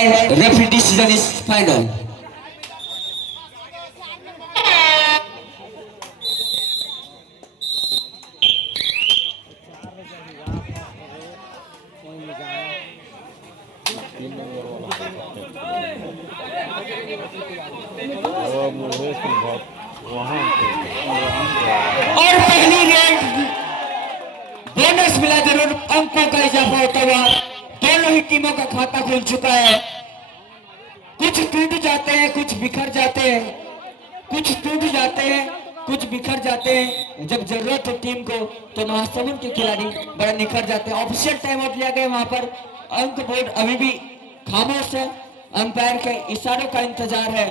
है referee decision is final. और पहली रेड बोनस मिला जरूर, अंकों का इजाफा होता हुआ दोनों ही टीमों का खाता खुल चुका है। कुछ टूट जाते हैं, कुछ बिखर जाते हैं, कुछ टूट जाते हैं, कुछ बिखर जाते हैं। जब जरूरत हो टीम को तो महासमुंद के खिलाड़ी बड़ा निखर जाते हैं। ऑफिशियल टाइम आउट लिया गया, वहां पर अंक बोर्ड अभी भी खामोश है, अंपायर के इशारों का इंतजार है।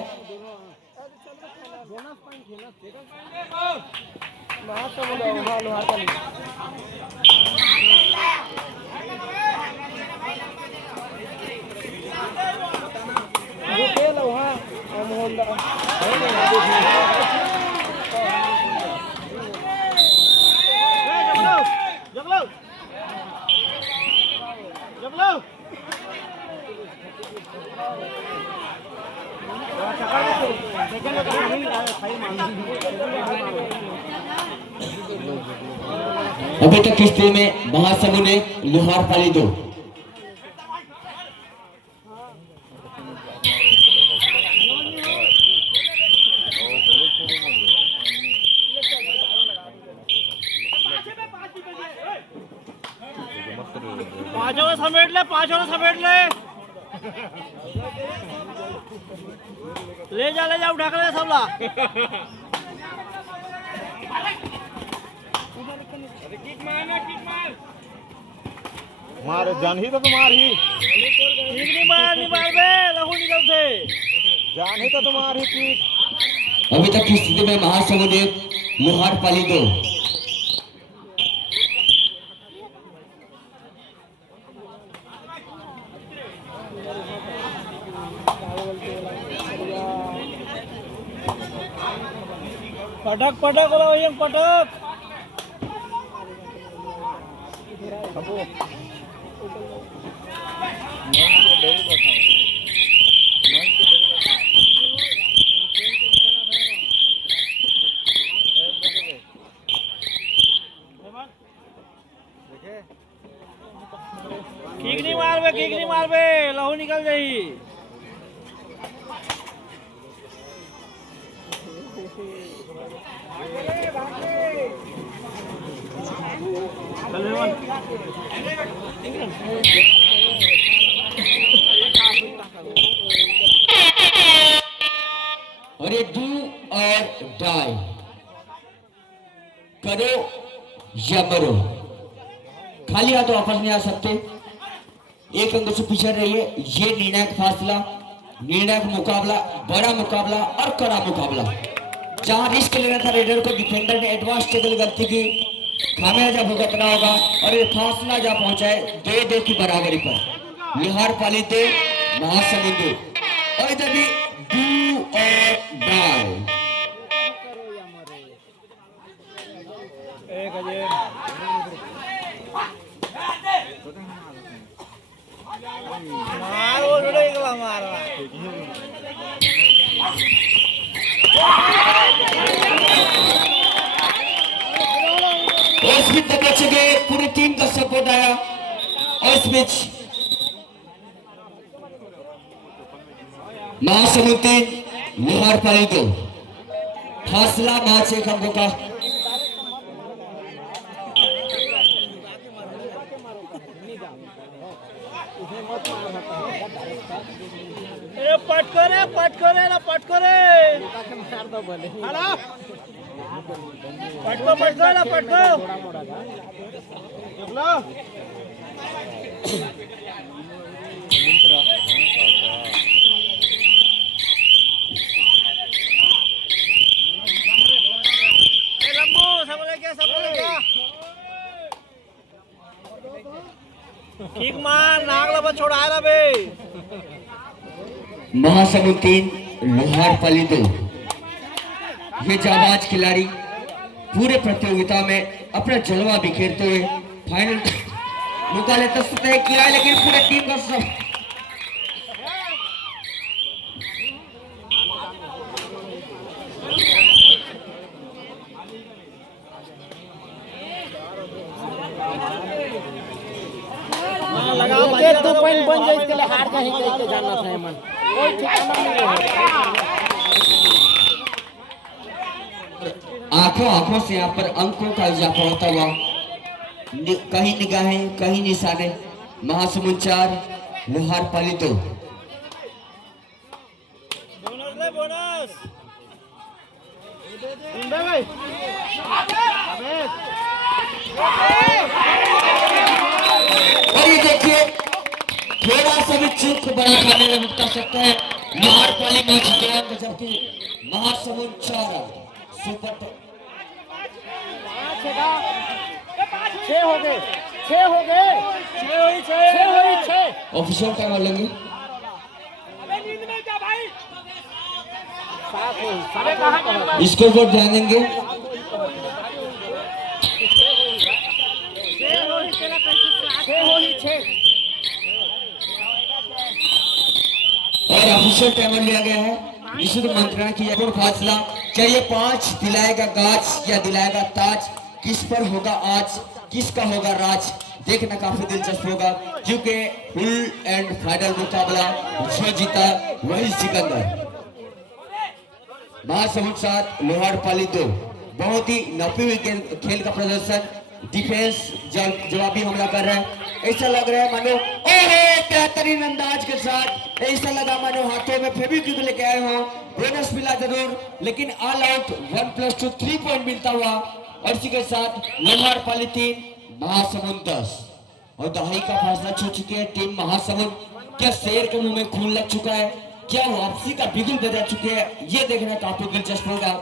अभी तक इस टीम में महासमुंद ने लोहार पाली 2। पांचों समेट ले, पांचों समेट ले, ले जा उठा कर सबला। मार जान ही तो तुम्हार ही नहीं मार बे लहू निकलते जान ही तो तुम्हार ही की। अभी तक की स्थिति में महासमुंद 1 लोहार पाली 2। पटक पटक बोला भैया पटक। किक नहीं मार बे लहू निकल जाई। और ये डू और डाई, करो या मरो, खाली हाथों वापस नहीं आ सकते। एक अंक से पीछे रहिए। ये निर्णायक फासला, निर्णायक मुकाबला, बड़ा मुकाबला और कड़ा मुकाबला। जहां रिस्क लेना था रेडर को, डिफेंडर ने एडवांस टेबल गलती की, खामियाजा भुगतना होगा। और ये फासला जहां पहुंचा है 2-2 की बराबरी पर, लोहार पाली 2 महासमुंद 2। और इधर भी डू और डाई। इस बीच तक बच गए, पूरी टीम का सपोर्ट आया। और इस बीच महासमुंद 3 लोहार पाली 2, फासला मैच 1 अंकों का। पटको ना पटको ठीक मार नागला बस छोड़ा रहा बे। महासमुंद 3 लोहार पाली 2। ये जाबाज खिलाड़ी पूरे प्रतियोगिता में अपना जलवा बिखेरते हुए फाइनल मुकाबले तक तय किया, लेकिन पूरे टीम का सब बाहर कहीं लेके जाना था मन कोई ठिकाना नहीं है। आंखों आंखों से यहाँ पर अंकों का इजाफा होता हुआ कहीं निगाहें कहीं निशाने। महासमुंद 4 लोहार पाली 2। बोनस ले बोनस भाई और ये देखिए थोड़ा सा भी चूक बड़ा खाने में मुक्ता सकता है। लोहार पाली मैच 2 अंक जबकि महासमुंद 4 सुपर 6 हो गए 6 हो गए 6 हुई 6 ऑफिशियल टाइम लेंगे। 7 हुई इसको वोट ध्यान देंगे। और ऑफिशियल टाइमर लिया गया है। निश्चित मंत्रणा की यह फासला चाहिए 5 दिलाएगा गाज या दिलाएगा ताज। किस पर होगा आज किसका होगा राज देखना काफी दिलचस्प होगा क्योंकि फुल एंड फाइनल मुकाबला जो जीता वही सिकंदर। महासमुंद 7 लोहार पाली 2 बहुत ही नपी हुई खेल का प्रदर्शन। डिफेंस जवाबी हमला कर रहा है। ऐसा लग रहा है मानो बेहतरीन अंदाज के साथ ऐसा लगा मानो हाथों में फेविक्विक लेके आए हो। बोनस मिला जरूर लेकिन ऑल आउट 1+2 3 पॉइंट मिलता हुआ और इसी के साथ लोहार पाली 3 महासमुंद 10 और दहाई का फासला छू चुकी है टीम महासमुंद। क्या शेर के मुंह में खून लग चुका है क्या वापसी का बिगुल बजा चुके हैं ये देखना काफी दिलचस्प होगा।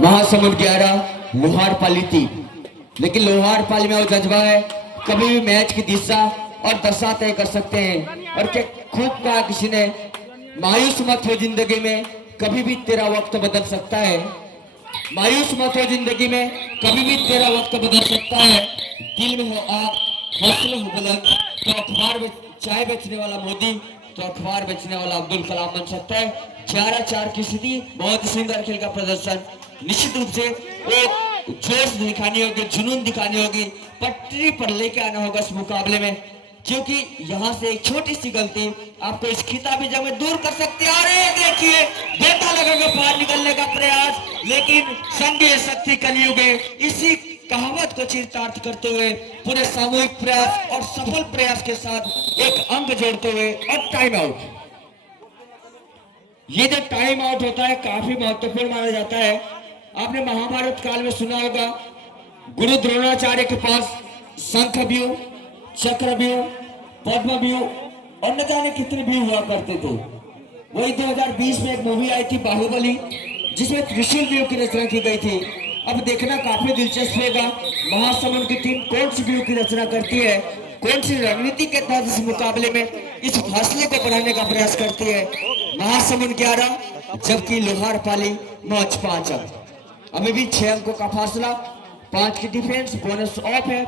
महासमुंद 11 लोहार पाली 3 लेकिन लोहार पाली में वो जज्बा है कभी भी मैच की दिशा और दशा तय कर सकते हैं। और क्या खूब कहा किसी ने मायूस मत हो जिंदगी में कभी भी तेरा वक्त बदल सकता है। मायूस मत हो जिंदगी में कभी भी तेरा वक्त बदल सकता है। दिल में हो आप हौसले हो बुलंद तो अखबार में चाय बेचने वाला मोदी तो अखबार बेचने वाला अब्दुल कलाम बन सकता है। 4-4 की स्थिति बहुत ही सुंदर खेल का प्रदर्शन। निश्चित रूप से एक जोश दिखानी होगी जुनून दिखानी होगी पटरी पर लेके आना होगा इस मुकाबले में क्योंकि यहाँ से एक छोटी सी गलती आपको इस खिताबी जंग में दूर कर सकती है। अरे देखिए बेटा लगेगा बाहर निकलने का प्रयास लेकिन संघीय शक्ति कलयुग है। इसी कहावत को चरितार्थ करते हुए पूरे सामूहिक प्रयास और सफल प्रयास के साथ एक अंक जोड़ते हुए अब टाइम आउट। ये जो टाइम आउट होता है काफी महत्वपूर्ण माना जाता है। आपने महाभारत काल में सुना होगा गुरु द्रोणाचार्य के पास शंख व्यूह चक्र व्यूह पद्म व्यूह और न जाने कितने व्यूह हुआ करते थे। वही 2020 में एक मूवी आई थी बाहुबली जिसमें त्रिशूल व्यूह की रचना की गई थी। अब देखना काफी दिलचस्प होगा महासमुंद की टीम कौन सी व्यूह की रचना करती है कौन सी रणनीति के तहत इस मुकाबले में इस फासले को बढ़ाने का प्रयास करती है। महासमुंद 11 जबकि लोहार पाली मैच 5 अंक। अभी भी 6 अंकों का फासला 5 की डिफेंस बोनस ऑफ है।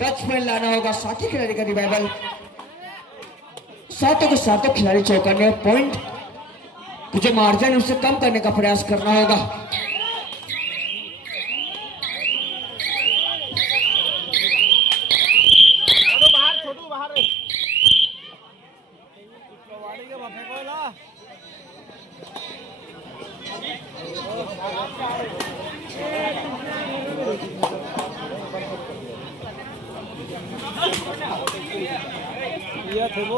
टच पॉइंट लाना होगा साथी खिलाड़ी का रिवाइवल सातों के सातों खिलाड़ी चौकाने पॉइंट जो मार्जिन उससे कम करने का प्रयास करना होगा। ये थे वो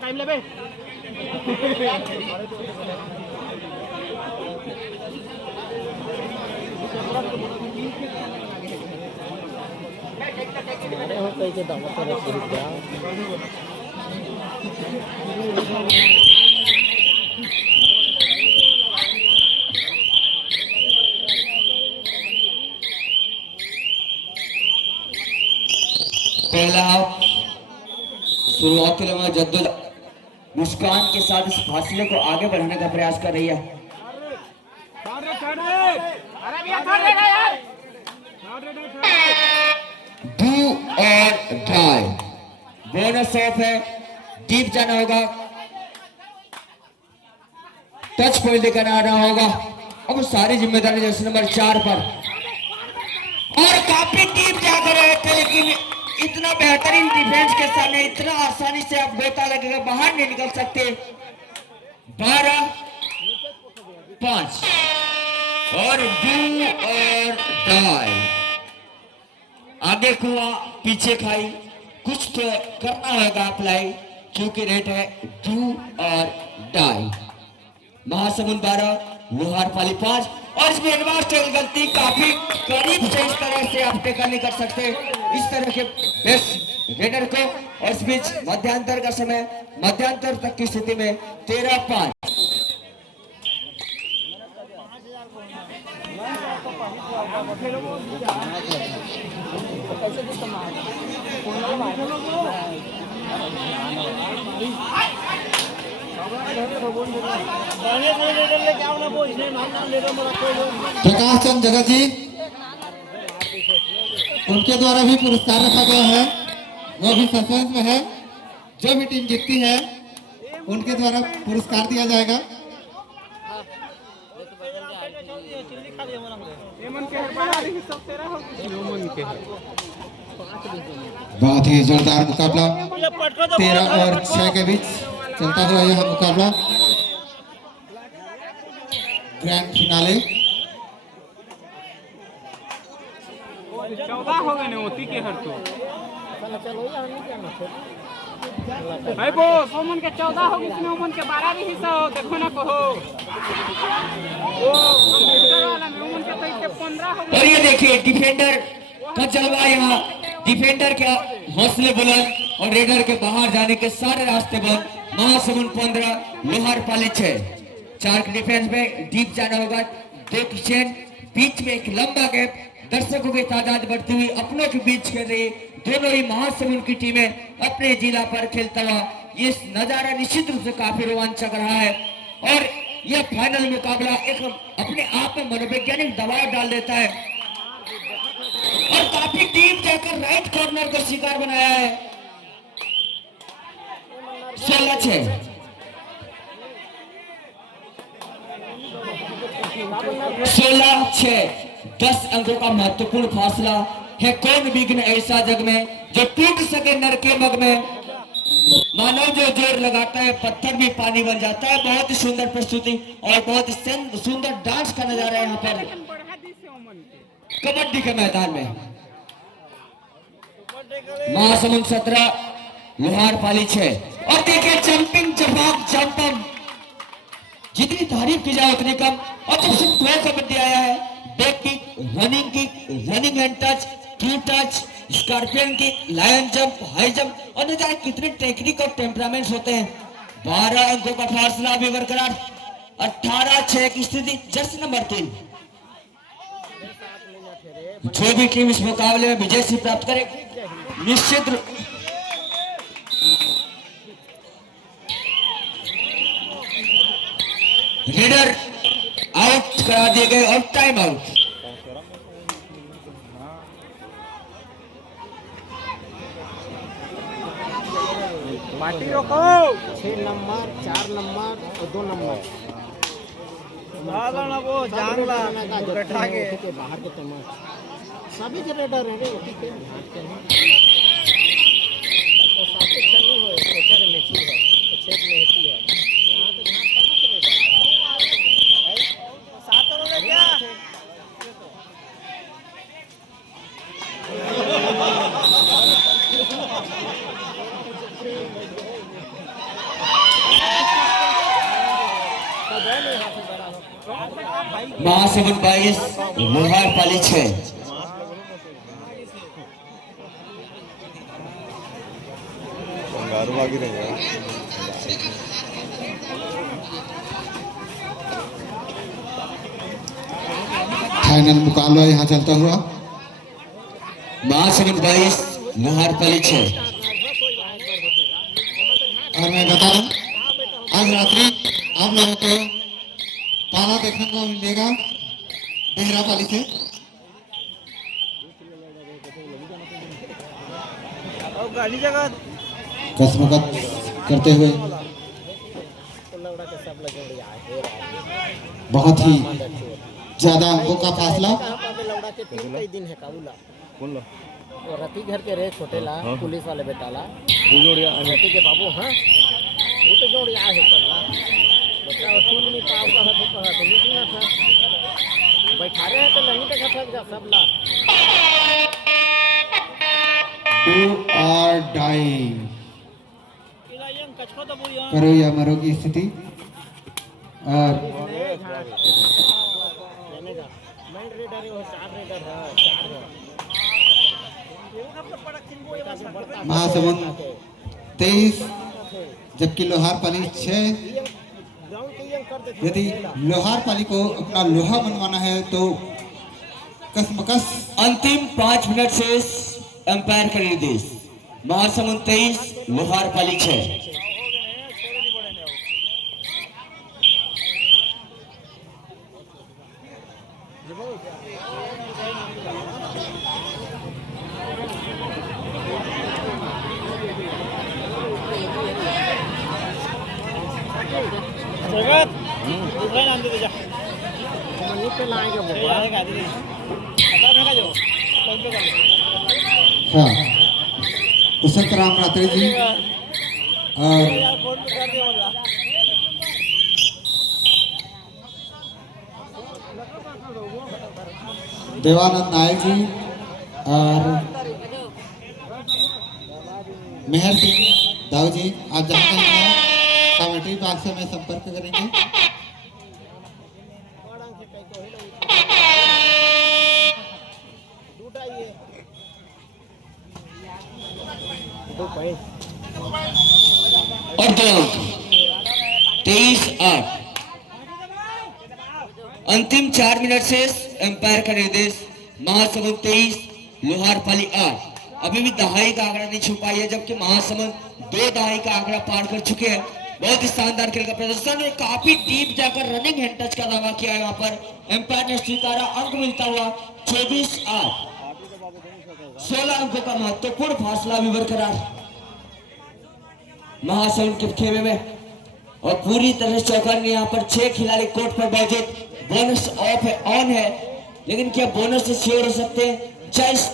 टाइम ले बे अरे हो कहीं के दावा कर क्या पहला हाफ शुरुआती में जद्दो मुस्कान के साथ इस फासले को आगे बढ़ाने का प्रयास कर रही है। डू और डाई बोनस ऑफ है, डीप जाना होगा, टच पॉइंट लेकर आना होगा। अब सारी जिम्मेदारी जैसे नंबर 4 पर और काफी डीप जाकर रहे थे, लेकिन इतना बेहतरीन डिफेंस के सामने इतना आसानी से आप गोता लगेगा बाहर नहीं निकल सकते। 12-5 और डू और डाई, आगे कुआ पीछे खाई, कुछ तो करना होगा अप्लाई, क्योंकि रेट है डू और डाई। महासमुंद 12 लोहार पाली 5 और इसमें एडवांस गलती काफी करीब से इस तरह से आप टेकल नहीं कर सकते इस तरह के बेस्ट रेडर को। और इस बीच मध्यांतर का समय, मध्यांतर तक की स्थिति में 13-5। प्रकाश चंद जगत जी, उनके द्वारा भी पुरस्कार रखा गया है, वो भी सस्पेंस में है। जो भी टीम जीतती है उनके द्वारा पुरस्कार दिया जाएगा। बहुत ही जोरदार मुकाबला 13 और 6 के बीच चलता हुआ यह मुकाबला ग्रैंड फिनाले। 14 हो गए ने ओती के हर तो भाई वो सोमन के 14 हो गए, इसमें ओमन के 12 भी हिस्सा हो, देखो ना को हो वो कंप्यूटर वाला में ओमन के 15 हो गए। और ये देखिए डिफेंडर का जलवा, यहाँ डिफेंडर के हौसले बुलंद और रेडर के बाहर जाने के सारे रास्ते बंद। महासमुंद 15 लोहार पाली 6, 4 के डिफेंस में डीप जाना होगा, 2 किचन, बीच में एक लंबा गैप, दर्शकों की तादाद बढ़ती हुई अपनों के बीच खेल रही दोनों ही महासमुंद की टीमें अपने जिला पर खेलता हुआ ये नजारा निश्चित रूप से काफी रोमांचक रहा है। और यह फाइनल मुकाबला एक अपने आप में मनोवैज्ञानिक दबाव डाल देता है और काफी डीप जाकर राइट कॉर्नर को शिकार बनाया है। 16-6 16-6 10 अंकों का महत्वपूर्ण फासला है। कौन विघ्न ऐसा जग में जो टूट सके नर के मग में, मानव जो जोर लगाता है पत्थर भी पानी बन जाता है। बहुत ही सुंदर प्रस्तुति और बहुत ही सुंदर डांस का नजारा है यहाँ पर कबड्डी के मैदान में। महासमुंद 17 लोहार पाली 6 और देखिए जंपिंग जवाब जंपम, जितनी तारीफ की जाए उतनी कम। और जब से प्रो कबड्डी आया है, back kick, running hand touch, true touch, scorpion kick, lion jump, high jump और न जाने कितने टेक्निक और टेम्परामेंट्स होते हैं। 12 अंकों का फासला भी बरकरार, 18-6 की स्थिति, जर्सी नंबर 3। जो भी टीम इस मुकाबले में विजय सिंह प्राप्त करे निश्चित रेडर आउट करा दिए गए और टाइम आउट। पार्टी रोको 6 नंबर 4 नंबर और 2 नंबर दादा ना वो जानला बैठा के बाहर के तमाम सभी के रेडर हैं रे, ठीक है हाथ के हैं तो साथे चलनी हो सोचर में छी है छेद में होती है यहां तो जहां समझ रेडर भाई साथ हो क्या महासमुंद 22 लोहार पाली 6। फाइनल मुकाबला यहाँ चलता हुआ। महासमुंद 22 लोहारपाली 6। और मैं बता दूं, आज रात्रि आप लोगों को पाला देखने को मिलेगा बेहरापाली से। गाड़ी जगह कसमकस करते हुए बहुत ही ज्यादा अंकों का फासला। लौड़ा के 3 कई दिन है काबूला कौन लो वो रति घर के रे छोटे ला पुलिस वाले बेटाला वो जोड़िया रति के बाबू हां वो तो जोड़िया है सबला बच्चा वो टूल नहीं पाव का है तो नहीं सुना था बैठा रहे हैं तो नहीं देखा था सबला डू और डाई करो या मरो की स्थिति। और महासमुंद 23 जबकि लोहारपाली 6। यदि लोहारपाली को अपना लोहा बनवाना है तो कसमकस। अंतिम 5 मिनट से अंपायर का निर्देश। महासमुंद 23 लोहारपाली 6। जगत दूसरा नाम दे जा मनी पे लाएंगे वो आएगा दे पता ना जो कौन पे कर हाँ कुशल राम रात्रि जी और फोन पे कर दे वाला देवानंद नायक जी और मेहर सिंह दाऊ जी, आप जानते हैं कमेटी बाग से में संपर्क करेंगे। और 2 अंक 23-8। अंतिम 4 मिनट से अंपायर का निर्देश। महासमुंद 23 लोहारपाली 8। अभी भी दहाई का आंकड़ा नहीं छू पाई है, जबकि महासमुंद 2 दहाई का आंकड़ा पार कर चुके हैं। बहुत ही शानदार खेल का प्रदर्शन है, काफी डीप जाकर रनिंग हैंड टच का दावा किया है। यहाँ पर अंपायर ने स्वीकारा, अंक मिलता हुआ 24-8। 16 अंकों का महत्वपूर्ण फासला भी बरकरार महासमुंद के खेमे में। और पूरी तरह चौकन्ने यहाँ पर 6 खिलाड़ी कोर्ट पर मौजूद। बोनस ऑफ है, ऑन है, लेकिन क्या बोनस से श्योर हो सकते हैं? क्या इस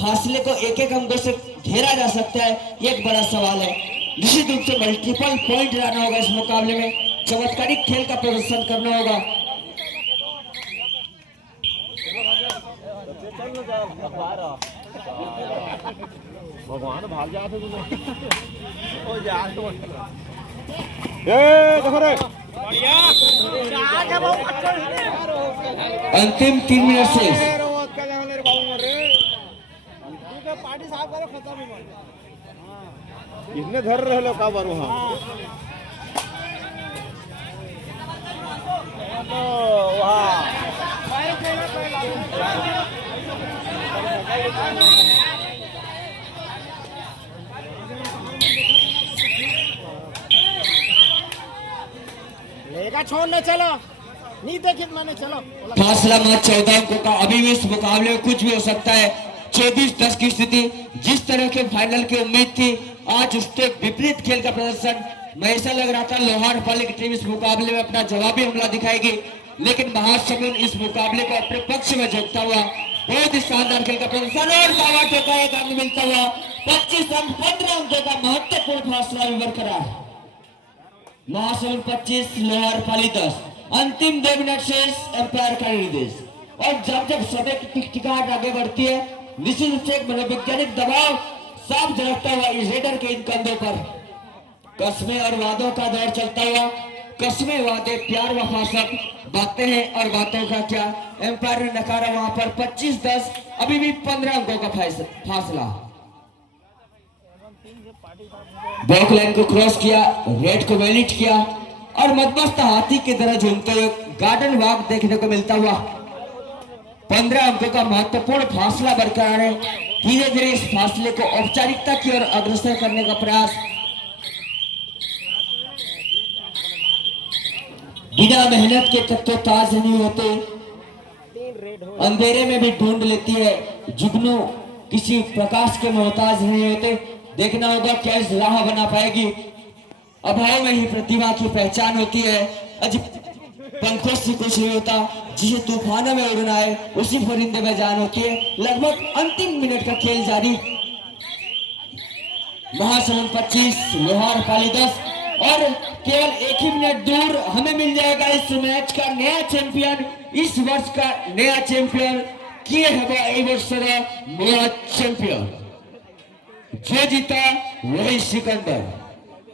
फासले को एक अंकों से घेरा जा सकता है? एक बड़ा सवाल है। निश्चित रूप से मल्टीपल पॉइंट लाना होगा इस मुकाबले में, चमत्कारिक खेल का प्रदर्शन करना होगा। भगवान भाग जाते अंतिम 3 मिनट से पार्टी साहब करो खत्म इसने धर रहे लो का बारू हाँ लेगा छोड़ने चलो नहीं देखिए मैंने चलो फासला मैच 14 अंकों का। अभी भी इस मुकाबले में कुछ भी हो सकता है। 24-10 की स्थिति। जिस तरह के फाइनल की उम्मीद थी, आज उसके विपरीत खेल का प्रदर्शन। मैं ऐसा लग रहा था लोहारपाली की टीम इस मुकाबले में अपना जवाबी हमला दिखाएगी, लेकिन महासमुंद इस मुकाबले को अपने पक्ष में झोंकता हुआ बहुत ही शानदार खेल का प्रदर्शन और दावा का एक अंक मिलता हुआ 25 अंक 15 अंकों का महत्वपूर्ण फासला भी बरकरार। महासमुंद 25 लोहारपाली 10। अंतिम 2 मिनट से अंपायर का निर्देश। और जब समय की टिकटिकाहट आगे बढ़ती है, निश्चित रूप से एक मनोवैज्ञानिक दबाव साफ झलकता हुआ इस रेडर के इन कंधों पर। कस्में और वादों का दौर चलता हुआ। कस्में, वादे, प्यार, वफा सब बातें हैं, और बातों का क्या? एम्पायर ने नकारा वहां पर 25-10। अभी भी 15 अंकों का फासला। बैक लाइन को क्रॉस किया, रेड को वैलिड किया और मदमस्त हाथी की तरह झूमते हुए गार्डन वॉक देखने को मिलता हुआ 15 अंकों का महत्वपूर्ण फासला बरकरार है। धीरे धीरे इस फासले को औपचारिकता की ओर अग्रसर करने का प्रयास। बिना मेहनत के कत्तो ताज नहीं होते, अंधेरे में भी ढूंढ लेती है जुगनू, किसी प्रकाश के मोहताज नहीं होते। देखना होगा क्या इस राह बना पाएगी। अभाव में ही प्रतिभा की पहचान होती है। पंखों से कुछ नहीं होता, जिसे तूफानों में उड़ना है उसी परिंदे में जान होती है। लगभग अंतिम मिनट का खेल जारी। महासमुंद 25, लोहार पाली 10 और केवल एक ही मिनट दूर हमें मिल जाएगा इस मैच का नया चैंपियन, इस वर्ष का नया चैंपियन किए हवा वर्ष का नया चैंपियन। जो जीता वही सिकंदर।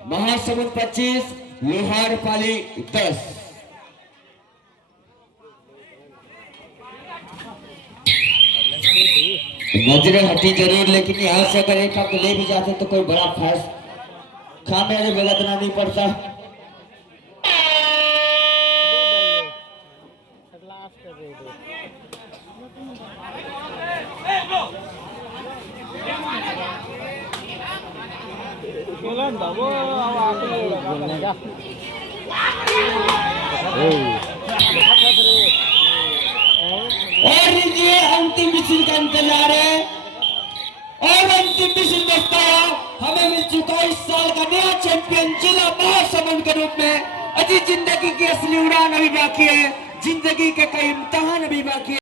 महासमुंद 25, लोहार पाली 10। नजरें हटी जरूर, लेकिन यहाँ से अगर एक हक ले भी जाते तो कोई बड़ा खामियाजा भुगतना नहीं पड़ता। और ये अंतिम मिशन का इंतजार है और अंतिम मिशन बचता है। हमें मिल चुका इस साल का नया चैंपियन जिला महासमुंद के रूप में। अजी जिंदगी की असली उड़ान अभी बाकी है, जिंदगी के कई इम्तिहान अभी बाकी है।